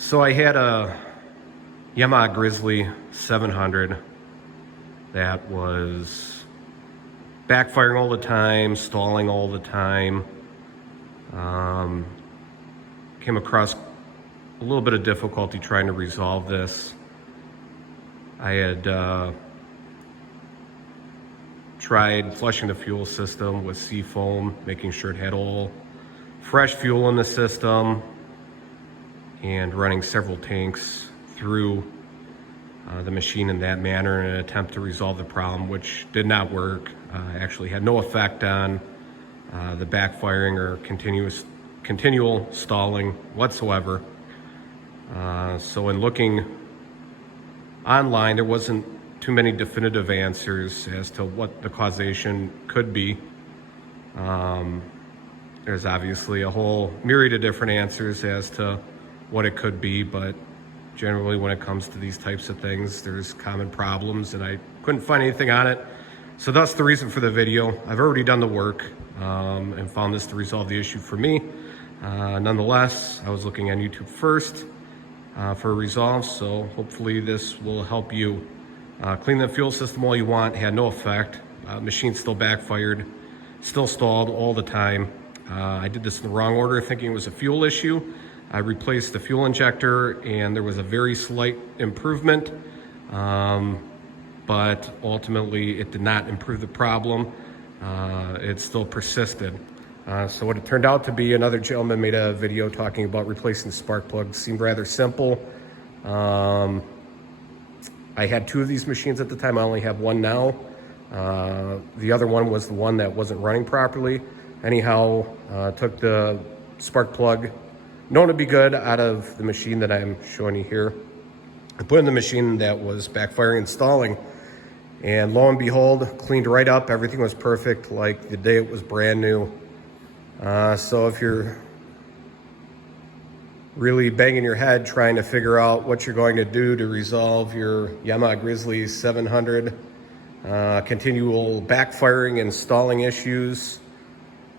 So I had a Yamaha Grizzly 700 that was backfiring all the time, stalling all the time. Came across a little bit of difficulty trying to resolve this. I had tried flushing the fuel system with seafoam, making sure it had all fresh fuel in the system, and running several tanks through the machine in that manner in an attempt to resolve the problem, which did not work. Actually had no effect on the backfiring or continual stalling whatsoever. So in looking online, there wasn't too many definitive answers as to what the causation could be. There's obviously a whole myriad of different answers as to what it could be, but generally when it comes to these types of things, there's common problems, and I couldn't find anything on it. So that's the reason for the video. I've already done the work and found this to resolve the issue for me. Nonetheless, I was looking on YouTube first for a resolve, so hopefully this will help you. Clean the fuel system all you want, had no effect. Machine still backfired, still stalled all the time. I did this in the wrong order, thinking it was a fuel issue. I replaced the fuel injector and there was a very slight improvement, but ultimately it did not improve the problem. It still persisted. So what it turned out to be, another gentleman made a video talking about replacing the spark plugs. Seemed rather simple. I had two of these machines at the time. I only have one now. The other one was the one that wasn't running properly. Anyhow, took the spark plug, known to be good, out of the machine that I'm showing you here. I put in the machine that was backfiring and stalling, and lo and behold, cleaned right up. Everything was perfect, like the day it was brand new. So if you're really banging your head trying to figure out what you're going to do to resolve your Yamaha Grizzly 700 continual backfiring and stalling issues,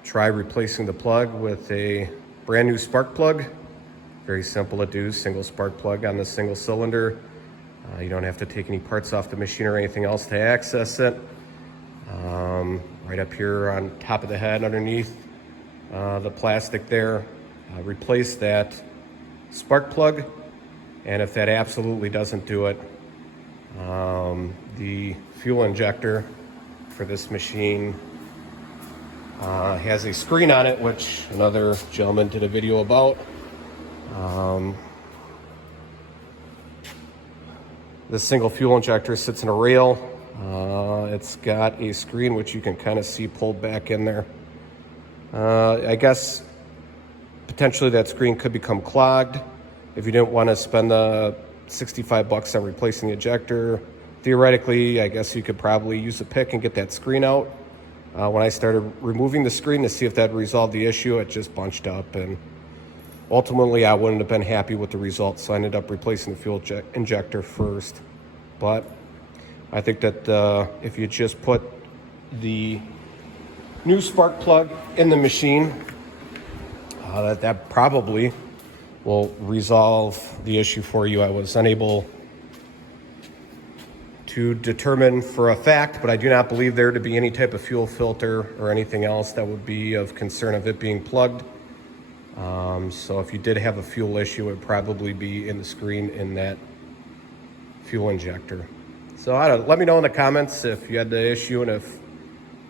try replacing the plug with a brand new spark plug. Very simple to do, single spark plug on the single cylinder. You don't have to take any parts off the machine or anything else to access it. Right up here on top of the head underneath the plastic there, replace that spark plug, and if that absolutely doesn't do it, the fuel injector for this machine has a screen on it, which another gentleman did a video about. This single fuel injector sits in a rail. It's got a screen which you can kind of see pulled back in there. I guess potentially that screen could become clogged if you didn't want to spend the $65 on replacing the ejector. Theoretically, I guess you could probably use a pick and get that screen out. When I started removing the screen to see if that resolved the issue, it just bunched up, and ultimately I wouldn't have been happy with the results, so I ended up replacing the fuel injector first. But I think that if you just put the new spark plug in the machine, that probably will resolve the issue for you. I was unable to determine for a fact, but I do not believe there to be any type of fuel filter or anything else that would be of concern of it being plugged. So if you did have a fuel issue, it would probably be in the screen in that fuel injector. So let me know in the comments if you had the issue and if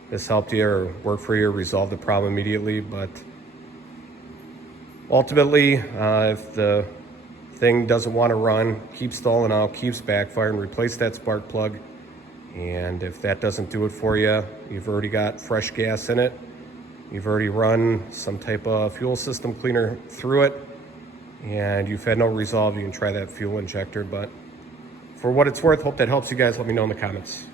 this helped you or worked for you or resolved the problem immediately. But ultimately, if the thing doesn't want to run, keep stalling out, keeps backfiring, replace that spark plug. And if that doesn't do it for you, you've already got fresh gas in it, you've already run some type of fuel system cleaner through it, and you've had no resolve, you can try that fuel injector. But for what it's worth, hope that helps you guys. Let me know in the comments.